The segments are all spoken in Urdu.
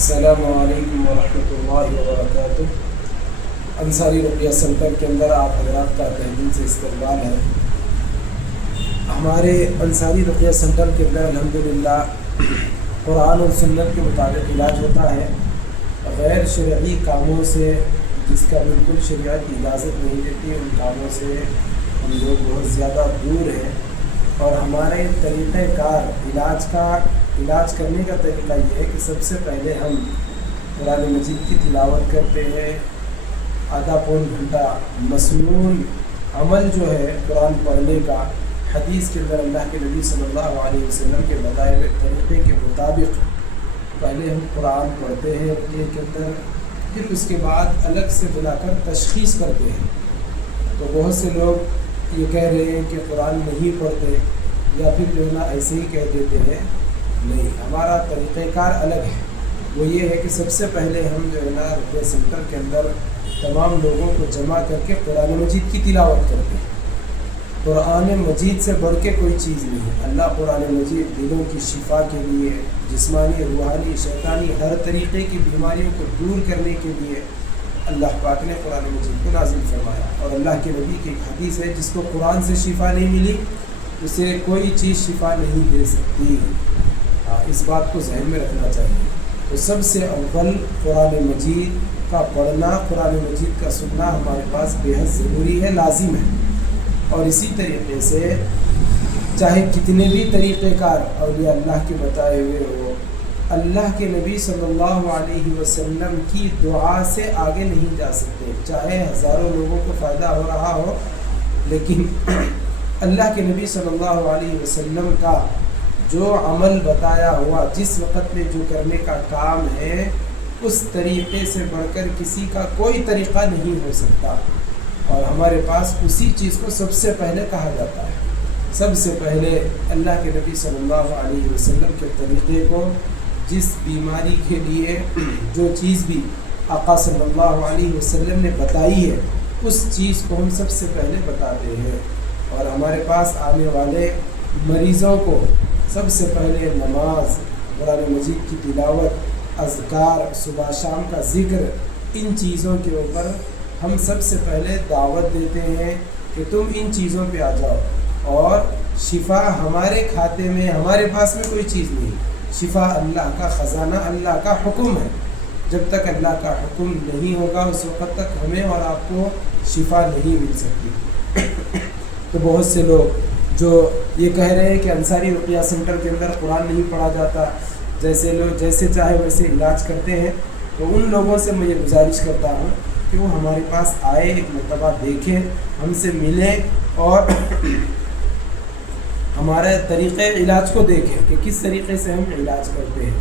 السلام علیکم ورحمۃ اللہ وبرکاتہ۔ انصاری رقیہ سینٹر کے اندر آپ حضرات کا تہہ دل سے استقبال ہے۔ ہمارے انصاری رقیہ سینٹر کے اندر الحمدللہ قرآن اور سنت کے مطابق علاج ہوتا ہے۔ غیر شرعی کاموں سے، جس کا بالکل شریعت اجازت نہیں دیتی، ان کاموں سے ہم لوگ بہت زیادہ دور ہیں، اور ہمارے طریقہ کار علاج کرنے کا طریقہ یہ ہے کہ سب سے پہلے ہم قرآن مجید کی تلاوت کرتے ہیں۔ آدھا پون گھنٹہ مسنون عمل جو ہے قرآن پڑھنے کا، حدیث کے اندر اللہ کے نبی صلی اللہ علیہ وسلم کے بتائے ہوئے طریقے کے مطابق پہلے ہم قرآن پڑھتے ہیں رقیے کے اندر، پھر اس کے بعد الگ سے بلا کر تشخیص کرتے ہیں۔ تو بہت سے لوگ یہ کہہ رہے ہیں کہ قرآن نہیں پڑھتے، یا پھر جو ہے نا ایسے ہی کہہ دیتے ہیں۔ نہیں، ہمارا طریقہ کار الگ ہے۔ وہ یہ ہے کہ سب سے پہلے ہم جو ہے نا رقیہ سینٹر کے اندر تمام لوگوں کو جمع کر کے قرآن مجید کی تلاوت کرتے ہیں۔ قرآن مجید سے بڑھ کے کوئی چیز نہیں ہے۔ اللہ قرآن مجید دلوں کی شفا کے لیے، جسمانی، روحانی، شیطانی ہر طریقے کی بیماریوں کو دور کرنے کے لیے اللہ پاک نے قرآن مجید کو نازل فرمایا۔ اور اللہ کے نبی کی ایک حدیث ہے، جس کو قرآن سے شفا نہیں ملی اسے کوئی چیز شفا نہیں دے سکتی۔ اس بات کو ذہن میں رکھنا چاہیے۔ تو سب سے اول قرآن مجید کا پڑھنا، قرآن مجید کا سننا ہمارے پاس بے حد ضروری ہے، لازم ہے۔ اور اسی طریقے سے چاہے کتنے بھی طریقہ کار اولیاء اللہ کے بتائے ہوئے ہو، اللہ کے نبی صلی اللہ علیہ وسلم کی دعا سے آگے نہیں جا سکتے۔ چاہے ہزاروں لوگوں کو فائدہ ہو رہا ہو، لیکن اللہ کے نبی صلی اللہ علیہ وسلم کا جو عمل بتایا ہوا، جس وقت میں جو کرنے کا کام ہے، اس طریقے سے بڑھ کر کسی کا کوئی طریقہ نہیں ہو سکتا۔ اور ہمارے پاس اسی چیز کو سب سے پہلے کہا جاتا ہے۔ سب سے پہلے اللہ کے نبی صلی اللہ علیہ وسلم کے طریقے کو، جس بیماری کے لیے جو چیز بھی آقا صلی اللہ علیہ وسلم نے بتائی ہے، اس چیز کو ہم سب سے پہلے بتاتے ہیں۔ اور ہمارے پاس آنے والے مریضوں کو سب سے پہلے نماز، قرآن مجید کی تلاوت، اذکار، صبح شام کا ذکر، ان چیزوں کے اوپر ہم سب سے پہلے دعوت دیتے ہیں کہ تم ان چیزوں پہ آ جاؤ۔ اور شفا ہمارے کھاتے میں، ہمارے پاس میں کوئی چیز نہیں، شفا اللہ کا خزانہ، اللہ کا حکم ہے۔ جب تک اللہ کا حکم نہیں ہوگا اس وقت تک ہمیں اور آپ کو شفا نہیں مل سکتی۔ تو بہت سے لوگ جو یہ کہہ رہے ہیں کہ انصاری رقیہ سینٹر کے اندر قرآن نہیں پڑھا جاتا، جیسے چاہے ویسے علاج کرتے ہیں، تو ان لوگوں سے میں یہ گزارش کرتا ہوں کہ وہ ہمارے پاس آئے، ایک مرتبہ دیکھیں، ہم سے ملیں، اور ہمارے طریقے علاج کو دیکھیں کہ کس طریقے سے ہم علاج کرتے ہیں۔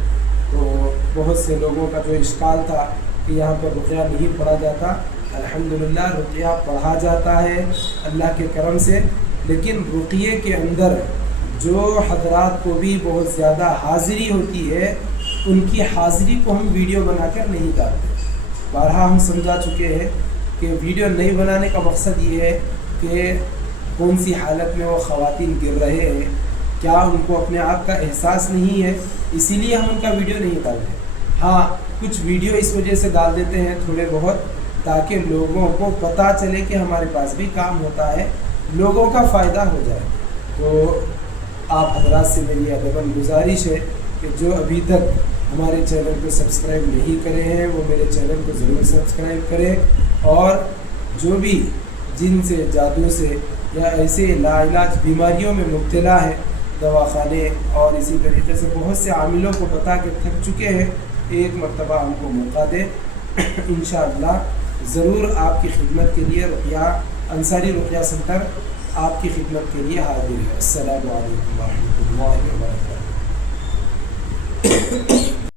تو بہت سے لوگوں کا جو اشکال تھا کہ یہاں پر رقیہ نہیں پڑھا جاتا، الحمدللہ رقیہ پڑھا جاتا ہے اللہ کے کرم سے، لیکن رقیے کے اندر جو حضرات کو بھی بہت زیادہ حاضری ہوتی ہے، ان کی حاضری کو ہم ویڈیو بنا کر نہیں ڈالتے۔ بارہا ہم سمجھا چکے ہیں کہ ویڈیو نہیں بنانے کا مقصد یہ ہے کہ کون سی حالت میں وہ خواتین گر رہے ہیں، کیا ان کو اپنے آپ کا احساس نہیں ہے، اسی لیے ہم ان کا ویڈیو نہیں ڈالتے۔ ہاں، کچھ ویڈیو اس وجہ سے ڈال دیتے ہیں تھوڑے بہت، تاکہ لوگوں کو پتہ چلے کہ ہمارے پاس بھی کام ہوتا ہے، لوگوں کا فائدہ ہو جائے۔ تو آپ حضرات سے میری ادباً گزارش ہے کہ جو ابھی تک ہمارے چینل کو سبسکرائب نہیں کرے ہیں، وہ میرے چینل کو ضرور سبسکرائب کریں، اور جو بھی جن سے، جادو سے یا ایسے لا علاج بیماریوں میں مبتلا ہے، دواخانے اور اسی طریقے سے بہت سے عاملوں کو بتا کے تھک چکے ہیں، ایک مرتبہ ہم کو موقع دیں۔ انشاءاللہ ضرور آپ کی خدمت کے لیے انصاری رقیہ سینٹر آپ کی خدمت کے لیے حاضر ہے۔ السلام علیکم ورحمۃ اللہ وبرکاتہ۔